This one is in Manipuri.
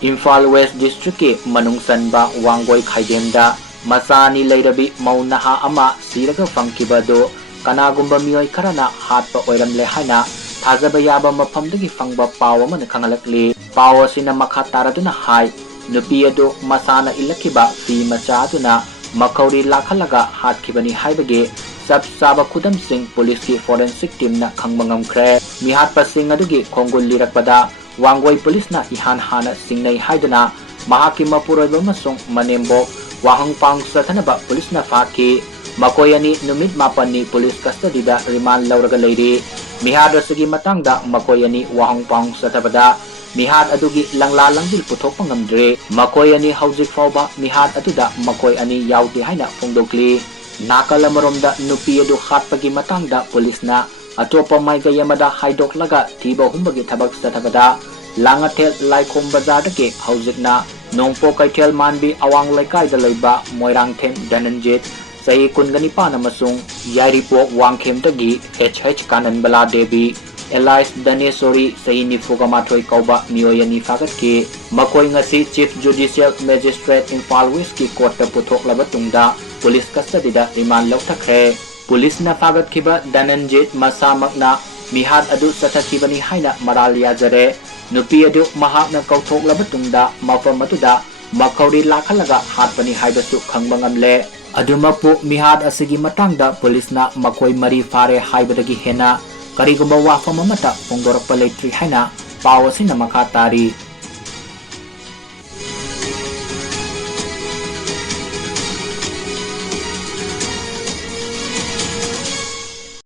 Imphal West District ki manung sanba Wangoi Khaidem da Masani Leirabi Maunaha ama siraga fangkibado kanagumba mioi karana hatpa oiramle haina thajaba yaba mafamdagi fangba paw amana khangalakli paw asina makha taraduna hai nupi adu masana ilakiba fi macha aduna makauri lakhalaga hatkibani haibage sab saba khudam sing police ki forensic team na khangba ngamkhre mihatpa sing adugi khongul lirakpada Wangoi police na ihan hana singnai haiduna mahaki mapuroiba masung manembo wahang pang sathanaba police na faki makoyani numit mapani police custody da remand lauraga leiri mihad asigi matangda makoyani wahang pang sathabada mihad adugi langla langdil puthokpa ngamdre makoyani haujik fawba mihad aduda makoy ani yauti haina phongdokli nakala maromda nupi adu khatpagi matangda police na atopa maiga yamada haidoklaga thiba humbagi thabak sathabada langathel laikom bazar da ke haujikna nongpo kaithel manbi awang laikai da leiba moirang them dananjit sahi kunganipa namasung yairipok wangkhem dagi hh kanan bala devi Elias Danesori sahi nifugamathoi kauba mioyani Fagatkhre makoi ngasi chief judicial magistrate Imphal West ki court ta puthok tungda police custody da remand lauthakre police na Fagatkhre dananjit masamakna mihad adu sathakibani haina maral yajare nupi adu mahakna kauthok tungda mafam atuda makauri lakhalaga hatpani haibasu khangba ngamle adumapu mihad asigi matangda police na makoi mari fare haibadagi hena karigumba wafam amata phongdorakpa leitri haina paw asina makha tari